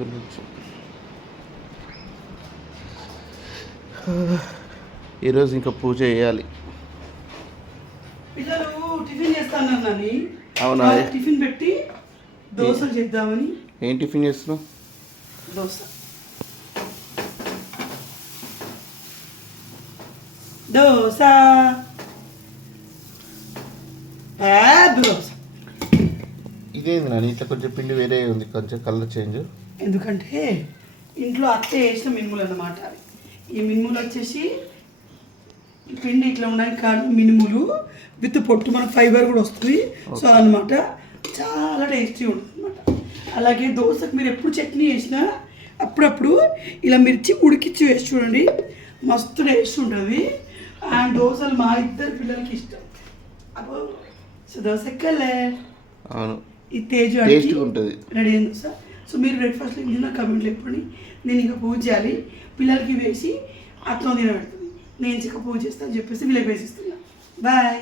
గురించి ఈరోజు ఇంకా పూజ చేయాలి. పిల్లలు టిఫిన్ చేస్తానని అవునా? టిఫిన్ పెట్టి దోశలు చేద్దామని. ఏం టిఫిన్ చేస్తున్నావు? దోశ దోశ దోశ. ఇదేంది నాని ఇట్లా కొంచెం పిండి వేరే ఉంది, కొంచెం కలర్ చేంజ్. ఎందుకంటే ఇంట్లో అత్త వేసిన మినుములు అన్నమాట. ఈ మినుములు వచ్చేసి ఈ పిండి ఇట్లా ఉండడానికి కారణం మినుములు విత్ పొట్టు, మనకు ఫైబర్ కూడా వస్తుంది. సో అన్నమాట చాలా టేస్టీ ఉంటుంది అనమాట. అలాగే దోశకు మీరు ఎప్పుడు చట్నీ వేసినా అప్పుడప్పుడు ఇలా మిర్చి ఉడికిచ్చి వేసి చూడండి, మస్తు టేస్ట్ ఉంటుంది. అండ్ దోశలు మా ఇద్దరు పిల్లలకి ఇష్టం. అబ్బో సో దోశ ఎక్కలే. అవును, ఈ తేజు టేస్ట్గా ఉంటుంది. రెడీ అయింది సార్. సో మీరు బ్రేక్ఫాస్ట్లో ఏం తిన్నా కమెంట్లు చెప్పండి. నేను ఇంకా పూజ చేయాలి, పిల్లలకి వేసి అట్లా తినబెడుతుంది. నేను ఇంకా పూజ చేస్తాను చెప్పేసి వీళ్ళకి వేసిస్తున్నా. బాయ్.